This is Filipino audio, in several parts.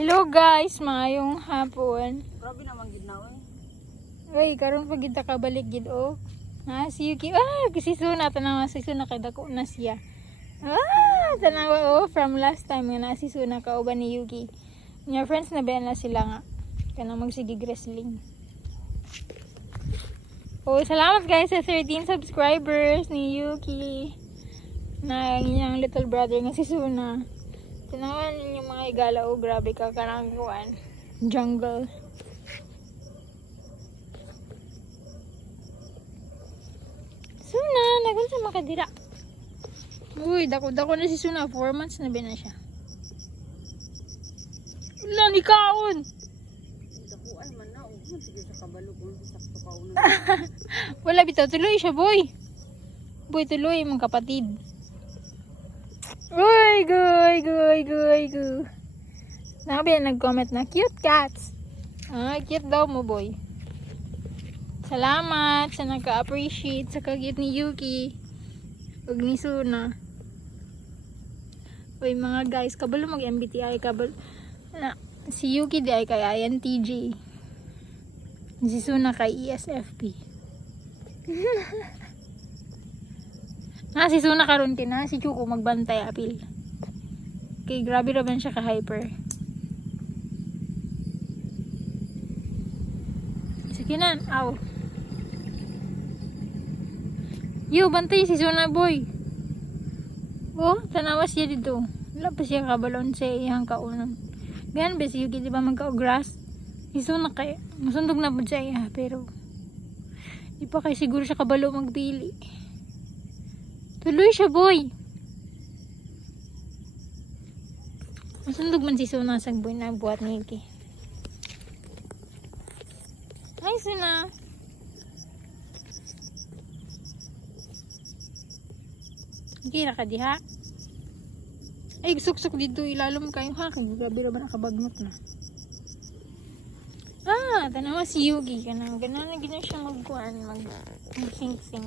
Hello guys, maayong hapon. Grabe naman ginawa eh. Uy, karon pag kita kabalik gid oh. Si Yuki. Si Suna tanawa si Suna kay dako na siya. Tanawa from last time nga na si Suna kauban ni Yuki. Your friends na ba na sila nga kanang magsigig wrestling. Salamat guys sa 13 subscribers ni Yuki. Na inyang little brother nga si Suna. Tanawan yung mga igala grabe ka karang kuan. Jungle. Suna, nagun sa makadira. Uy, dako-dako na si Suna. 4 months na ba na siya. Wala, ni kaon. Dakuan man na. Sige sa kabalo kung sakto ka una. Wala, bitaw. Tuloy siya, boy. Boy, tuloy, mga kapatid. Uy, guy. Nabi na nag-comment na, cute cats. Cute daw mo, boy. Salamat sa nagka-appreciate sa kagit ni Yuki. Huwag ni Suna. Uy, mga guys, kabalo mag-MBTI, kabalo. Si Yuki di ay kay INTJ. Si Suna kay ESFP. Si Suna karon na si Chuko magbantay apil. Kay grabe ra man siya ka hyper. Sige na, aw. Bantay si Suna boy. Tanawa siya dito. Wala pa siya kabalon sa iyang kaunon. Ganyan ba si Yuki di ba magka-grass? Si Suna kay masundog na po siya iya, pero di pa kay siguro siya kabalo magpili. Tuloy siya, boy. Masundog man si Suna sa boy na buhat ni Yuki. Hi, Suna. Kira ka diha. Ay, suksok dito. Ilalom kayo ha. Grabe na ba nakabagnot na. Tanawa si Yuki. Ganun na siya magkuhan. Mag-sing-sing.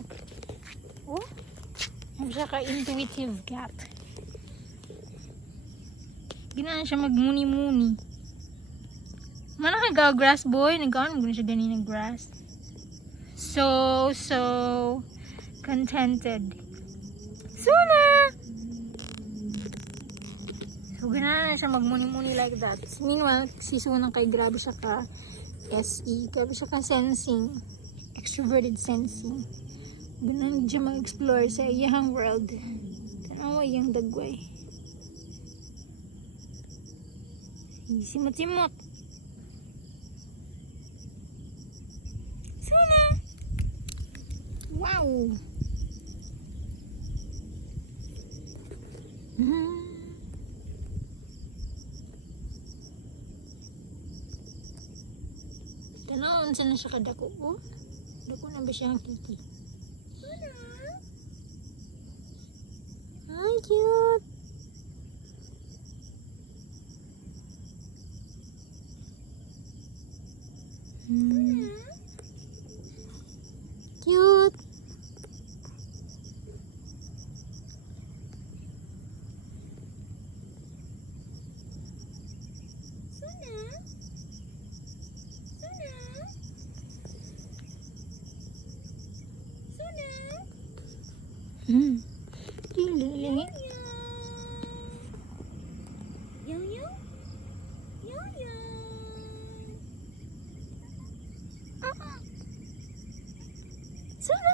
Siya ka-intuitive cat. Ginaan siya magmuni-muni. Mana ka grass boy? Nagkaon mo siya ganina grass. So contented. Suna! So ginaan siya magmuni-muni like that. Meanwhile, si Suna kay grabe siya ka SE. Grabe siya ka sensing. Extroverted sensing. Ganun siya mag-explore sa iyang world. Tanawa iyang dagway. Simot-simot. Suna! Wow! Tanawan sana siya kadako. Dako na ba siya ang kiki? Hi, cute. Cute. Liling. Sana.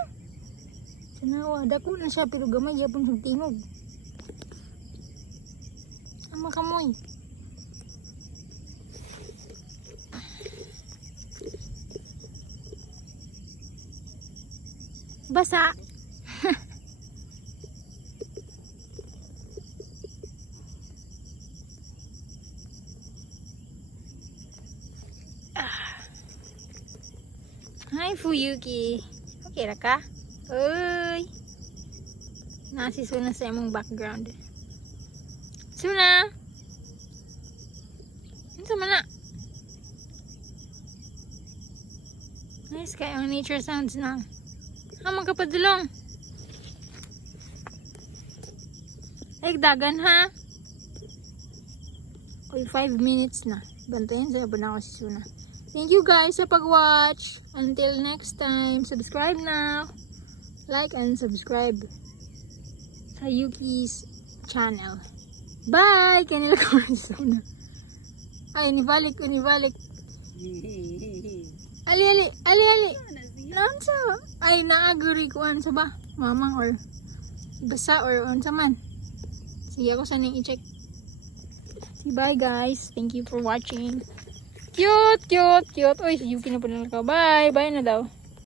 Tanawa, dako na siya pero gamay yapon sa tingog. Ama kamoy. Basa. Hi, Fuyuki. Okay ra ka? Uy. Si Suna sa imong background. Suna! Ano sa mana? Nice kayo ang nature sounds na. Magkapadulong. Ay, dagan ha? Uy, 5 minutes na. Bantayan sa na ako si Suna. Thank you guys sa pag-watch. Until next time, subscribe now. Like and subscribe sa Yuki's channel. Bye! Kanila ko si Suna. Ay, unibalik. Ali. Nansa? Ay, naaguri ko sa ba? Mamang or basa or unsa man. Sige ako sanang i-check. Bye guys. Thank you for watching. Cute. Uy, si Yuki na po na ka. Bye na daw.